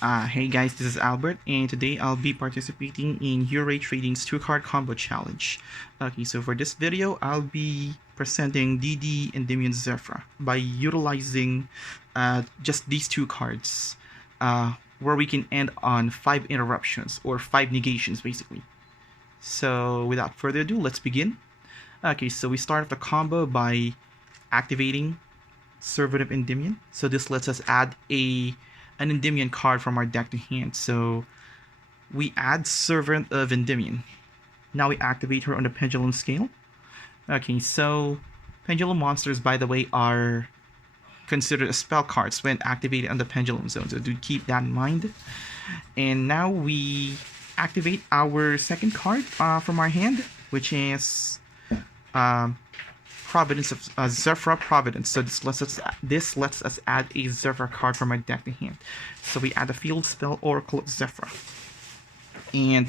Hey guys, this is Albert, and today I'll be participating in Euro Trading's 2-card combo challenge. Okay, so for this video, I'll be presenting DD Endymion Zefra by utilizing just these 2 cards, where we can end on 5 interruptions, or 5 negations basically. So without further ado, let's begin. Okay, so we start off the combo by activating Servant of Endymion. So this lets us add an Endymion card from our deck to hand. So we add Servant of Endymion. Now we activate her on the Pendulum scale. Okay, so Pendulum monsters, by the way, are considered as spell cards when activated on the Pendulum zone. So do keep that in mind. And now we activate our second card from our hand, which is Providence of Zefra Providence. So this lets us add a Zefra card from our deck to hand. So we add a field spell Oracle of Zefra, and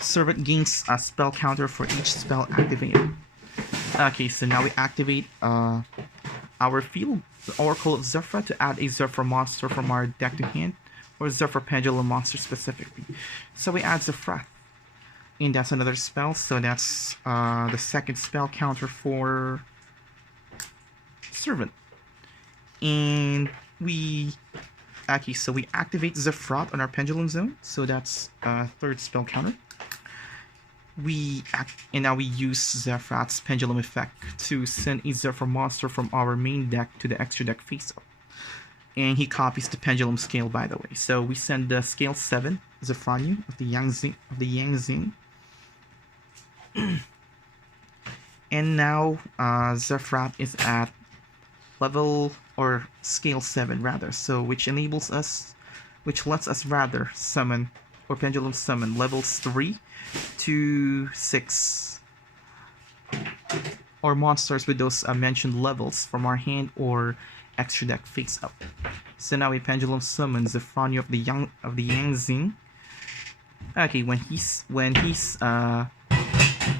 Servant gains a spell counter for each spell activated. Okay, so now we activate our field Oracle of Zefra to add a Zefra monster from our deck to hand, or Zefra Pendulum monster specifically. So we add Zefra. And that's another spell, so that's the second spell counter for Servant. And we activate Zefrat on our Pendulum zone, so that's third spell counter. And now we use Zefrat's Pendulum effect to send a Zefra monster from our main deck to the extra deck face up. And he copies the Pendulum scale, by the way. So we send the scale 7 Zefranu of the Yangzing. And now Zefrat is at level, or scale 7 rather, so which lets us rather summon, or Pendulum summon, levels 3 to 6 or monsters with those mentioned levels from our hand or extra deck face up. So now we Pendulum summon Zefranu of the Yangzing. Okay, when he's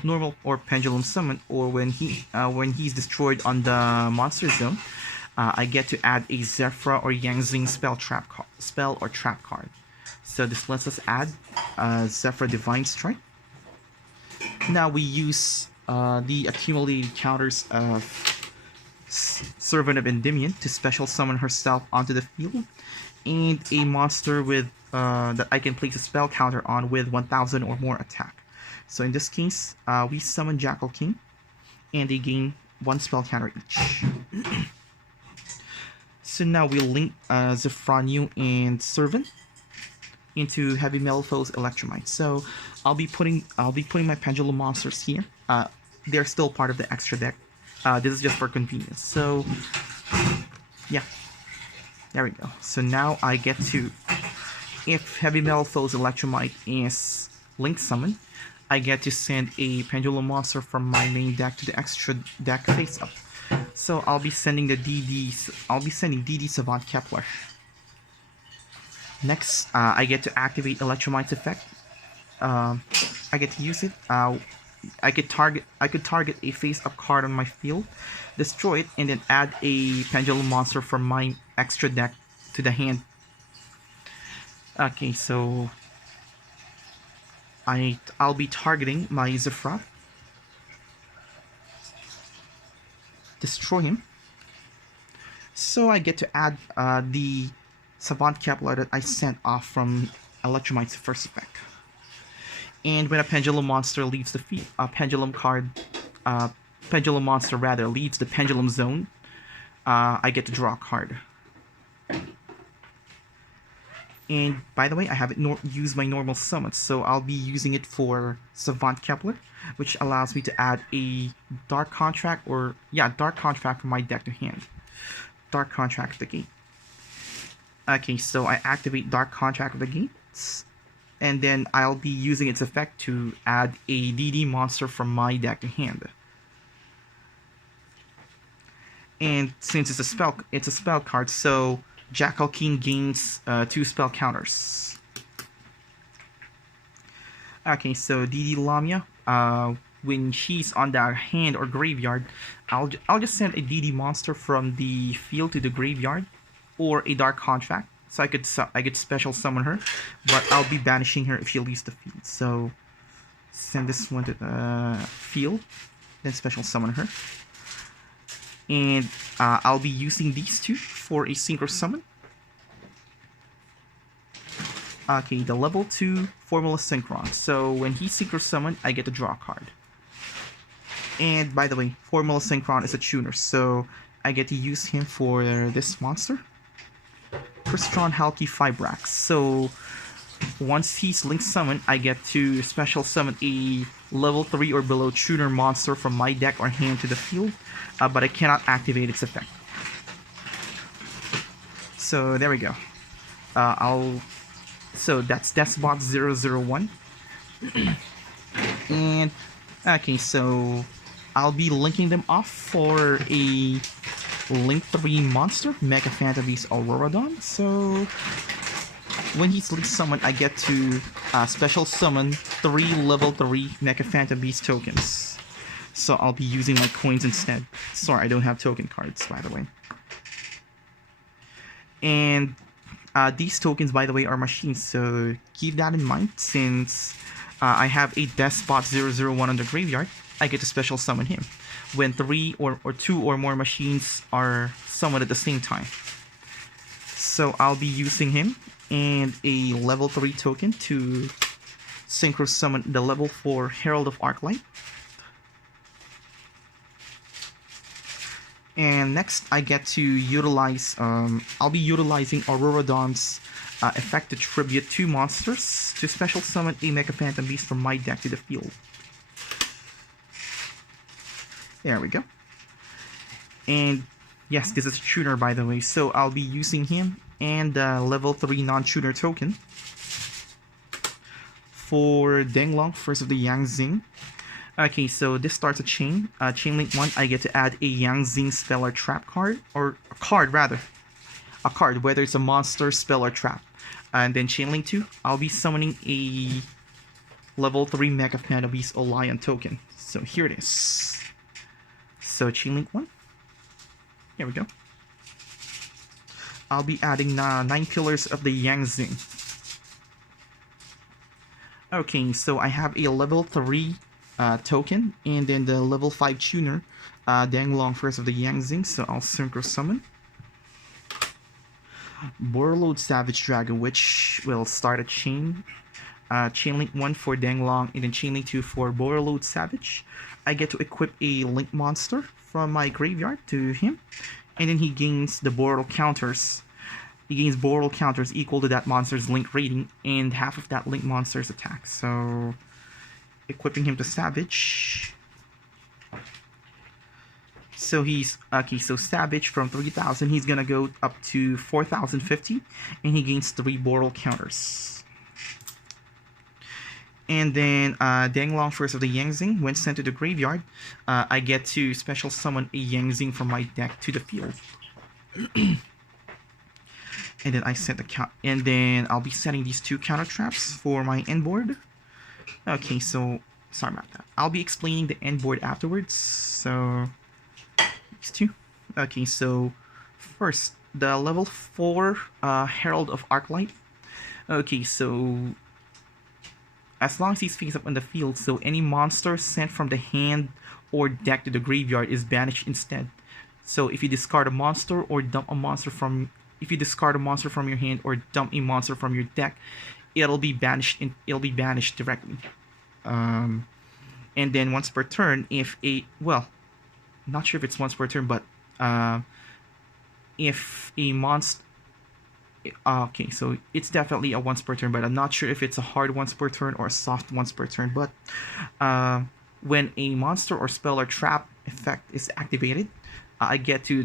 normal or Pendulum summon, or when he's destroyed on the monster zone, I get to add a Zefra or Yangzing spell or trap card. So this lets us add Zefra Divine Strike. Now we use the accumulated counters of Servant of Endymion to special summon herself onto the field, and a monster with that I can place a spell counter on with 1000 or more attack. So in this case, we summon Jackal King, and they gain 1 spell counter each. So now we link Zefranu and Servant into Heavy Metal Foes Electromite. So I'll be putting my Pendulum monsters here. They're still part of the extra deck. This is just for convenience. So yeah, there we go. So now I get to, if Heavy Metal Foes Electromite is link summon, I get to send a Pendulum monster from my main deck to the extra deck face up. So I'll be sending DD Savant Kepler. Next, I get to activate Electromite's effect. I get to use it. I could target a face up card on my field, destroy it, and then add a Pendulum monster from my extra deck to the hand. Okay, so I'll be targeting my Zefra, destroy him. So I get to add the Savant Kepler that I sent off from Electromite's first effect. And when a Pendulum monster leaves the field, Pendulum monster rather leaves the Pendulum zone, I get to draw a card. And by the way, I haven't used my normal summons, so I'll be using it for Savant Kepler, which allows me to add a Dark Contract, Dark Contract from my deck to hand. Dark Contract of the Gate. Okay, so I activate Dark Contract of the Gates, and then I'll be using its effect to add a DD monster from my deck to hand. And since it's a spell card, so Jackal King gains 2 spell counters. Okay, so DD Lamia, when she's on the hand or graveyard, I'll just send a DD monster from the field to the graveyard, or a Dark Contract So I could special summon her, but I'll be banishing her if she leaves the field. So send this one to the field, then special summon her. And I'll be using these two for a synchro summon. Okay, the level 2 Formula Synchron. So when he synchro summon, I get to draw a card. And by the way, Formula Synchron is a tuner, so I get to use him for this monster, Crystron Halki Fibrax. So once he's link summoned, I get to special summon a level 3 or below tuner monster from my deck or hand to the field, but I cannot activate its effect. So there we go. So that's Despot 001. And okay, so I'll be linking them off for a Link 3 monster, Mega Phantom Beast Auroradon. So when he's link summoned, I get to special summon 3 level 3 Mega Phantom Beast tokens. So I'll be using my coins instead. Sorry, I don't have token cards, by the way. And these tokens, by the way, are machines, so keep that in mind. Since I have a Despot 001 on the graveyard, I get to special summon him when 3 or 2 or more machines are summoned at the same time. So I'll be using him and a level 3 token to synchro summon the level 4 Herald of Arclight. And next, I get to utilize, I'll be utilizing Auroradon's effect to tribute 2 monsters to special summon a Mega Phantom Beast from my deck to the field. There we go. And yes, this is a tuner, by the way, so I'll be using him and level 3 non-tuner token for Denglong, First of the Yangzing. Okay, so this starts a chain. Chain link 1, I get to add a Yangzing spell or trap card, or a card rather. A card, whether it's a monster, spell, or trap. And then chain link 2, I'll be summoning a level 3 Mega Phantom Beast Lion token. So here it is. So chain link 1. Here we go. I'll be adding 9 Pillars of the Yangzing. Okay, so I have a level 3 token, and then the level 5 tuner, Denglong, First of the Yangzing, so I'll synchro summon Borreload Savage Dragon, which will start a chain. Chain link 1 for Denglong, and then chain link 2 for Borreload Savage. I get to equip a link monster from my graveyard to him, and then he gains the Borrel counters. He gains Borrel counters equal to that monster's link rating, and half of that link monster's attack. So equipping him to Savage. So he's okay, so Savage from 3,000, he's gonna go up to 4,050, and he gains 3 Borrel counters. And then Denglong, First of the Yangzing, when sent to the graveyard, I get to special summon a Yangzing from my deck to the field. And then I set the count, and then I'll be setting these 2 counter traps for my end board. Okay, so sorry about that. I'll be explaining the end board afterwards. So these 2. Okay, so first the level 4 Herald of Arclight. Okay, so as long as he's face up on the field, so any monster sent from the hand or deck to the graveyard is banished instead. So if you discard a monster or dump a monster from, if you discard a monster from your hand or dump a monster from your deck, it'll be banished. It'll be banished directly. And then once per turn, if a, well, not sure if it's once per turn, but if a monster, okay, so it's definitely a once per turn, but I'm not sure if it's a hard once per turn or a soft once per turn. But when a monster or spell or trap effect is activated, I get to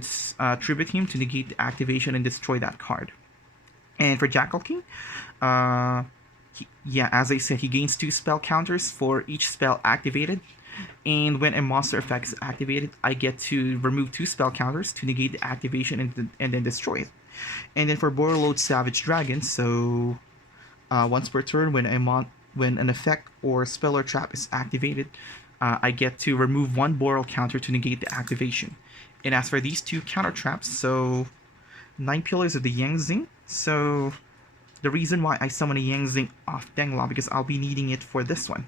tribute him to negate the activation and destroy that card. And for Jackal King, yeah, as I said, he gains 2 spell counters for each spell activated. And when a monster effect is activated, I get to remove 2 spell counters to negate the activation and then destroy it. And then for Borreload Savage Dragon, so once per turn, when an effect or spell or trap is activated, I get to remove 1 Borrel counter to negate the activation. And as for these 2 counter traps, so 9 Pillars of the Yangzing. So the reason why I summon a Yangzing off Dengla because I'll be needing it for this one.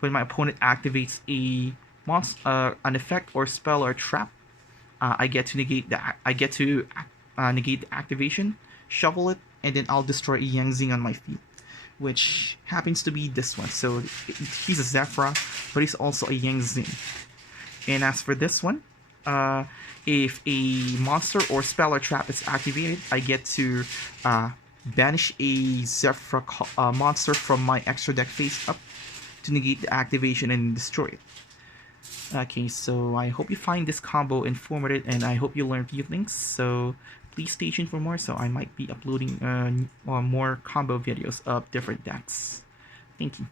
When my opponent activates a an effect or spell or trap, I get to negate negate the activation, shuffle it, and then I'll destroy a Yangzing on my field, which happens to be this one. So he's a Zefra, but he's also a Yangzing. And as for this one, if a monster or spell or trap is activated, I get to banish a Zefra monster from my extra deck face up to negate the activation and destroy it. Okay, so I hope you find this combo informative and I hope you learn a few things. So please stay tuned for more, so I might be uploading more combo videos of different decks. Thank you.